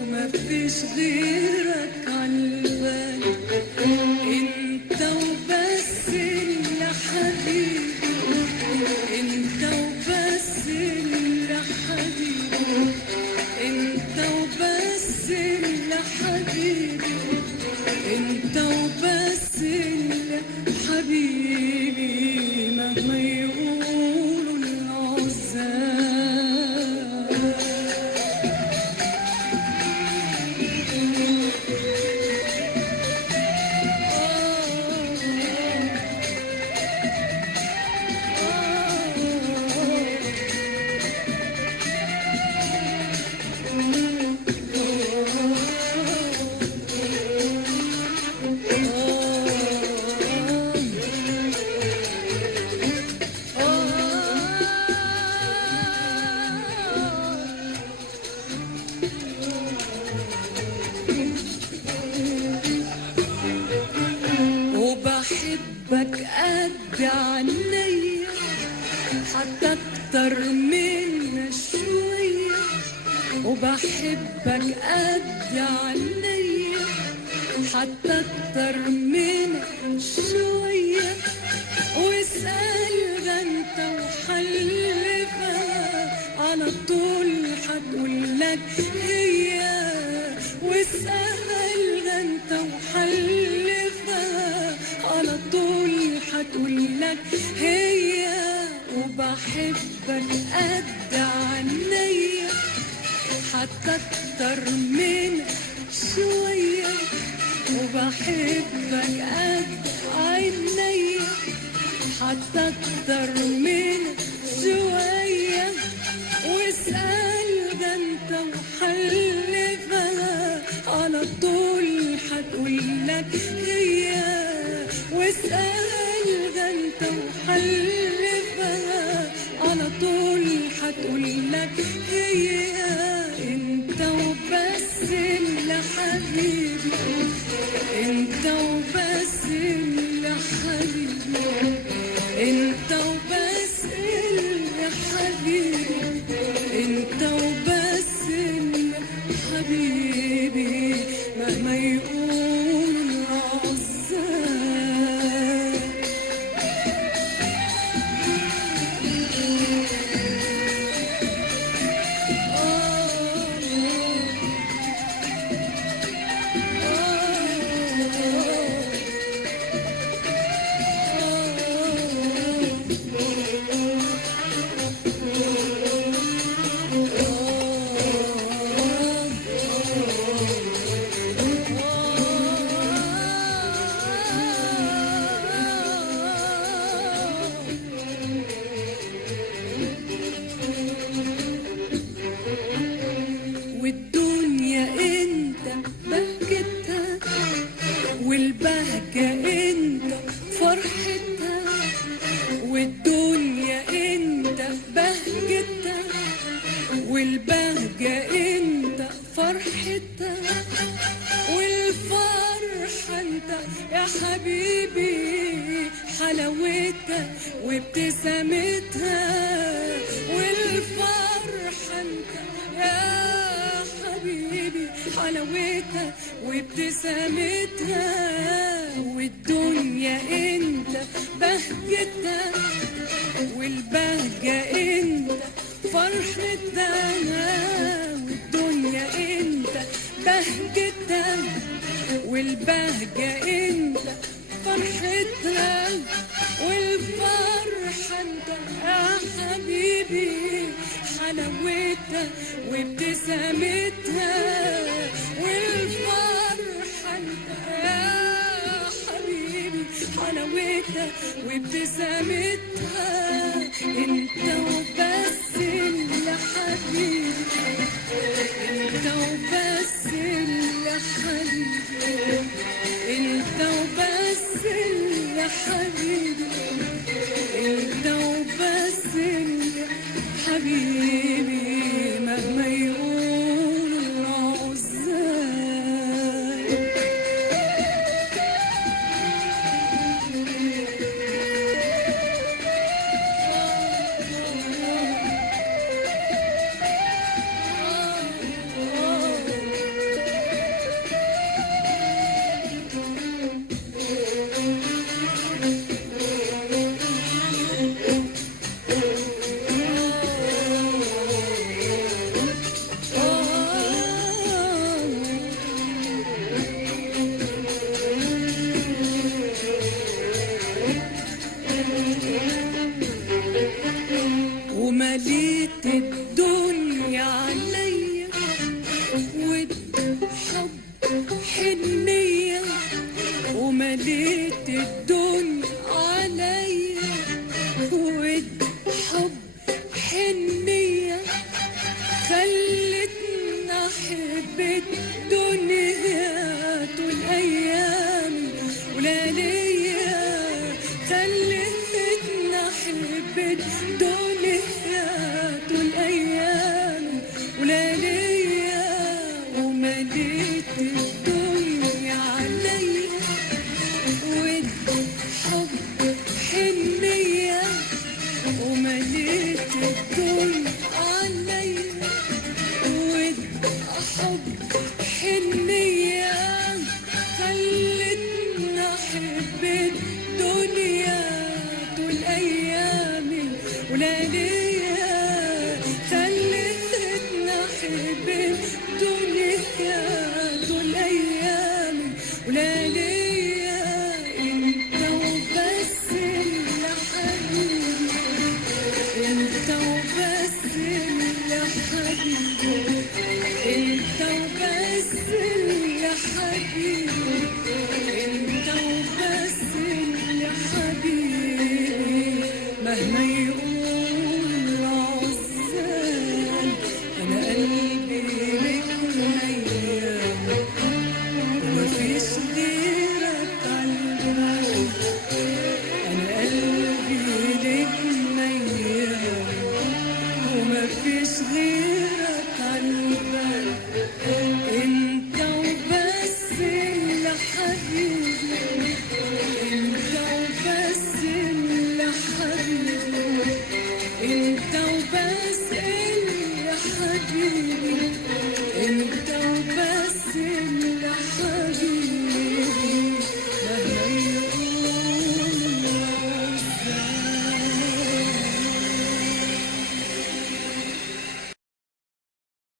ومفيش غيرك عالبال، انت وبس اللي حبيبي، انت وبس اللي حبيبي، انت وبس اللي حبيبي، انت وبس اللي حبيبي، مهما يقولوا العزاب. وبحبك قد عينيا حتى اكتر من شوية، وبحبك قد عينيا حتى اكتر من شوية، واسأل ده انت وحلفها على طول هتقولك هي، واسأل ده انت وحلفها على طول هتقولك هي. وبحبك قد عينيا حتى اكتر من شوية، وبحبك قد عينيا حتى اكتر من شوية، واسأل ده انت وحلفها على طول هتقولك هي، واسأل ده انت وحلفها على طول هتقولك هي. انت وبس اللي حبيبي، انت وبس اللي حبيبي، انت وبس اللي حبيبي، انت وبس اللي حبيبي، مهما يقولوا العزاب. والدنيا انت بهجتها، والبهجة انت فرحتها، والدنيا انت بهجتها، والبهجة انت فرحتها، والفرحة انت يا حبيبي حلاوتها وابتسامتها، والفرحة انت يا حبيبي حلاوتها وابتسامتها، والدنيا انت بهجتها، والبهجة انت فرحتها، والدنيا انت بهجتها، والبهجة انت فرحتها، والفرحة انت يا حبيبي حلاوتها وابتسامتها، والفرحة انت يا حبيبي حلاوتها وابتسامتها، انت وبس اللي حبيبي، انت وبس اللي حبيبي، انت وبس اللي حبيبي، انت وبس اللي حبيبي، مهما يقولوا العزاب. ود حب حنية ومليت الدنيا عليا. ود حب حنية خلتني أحب الدنيا طول أيامي ولياليا. خلتني أحب الدنيا طول أيامي ولياليا. ومليت الدنيا عليا. ود حب حنية ومليت الدنيا عليا. ود حب حنية خلتني أحب الدنيا طول أيامي ولياليا. خلتني أحب الدنيا طول أيامي ولياليا. أنت وبس اللي حبيبي، أنت وبس اللي حبيبي، أنت وبس اللي حبيبي.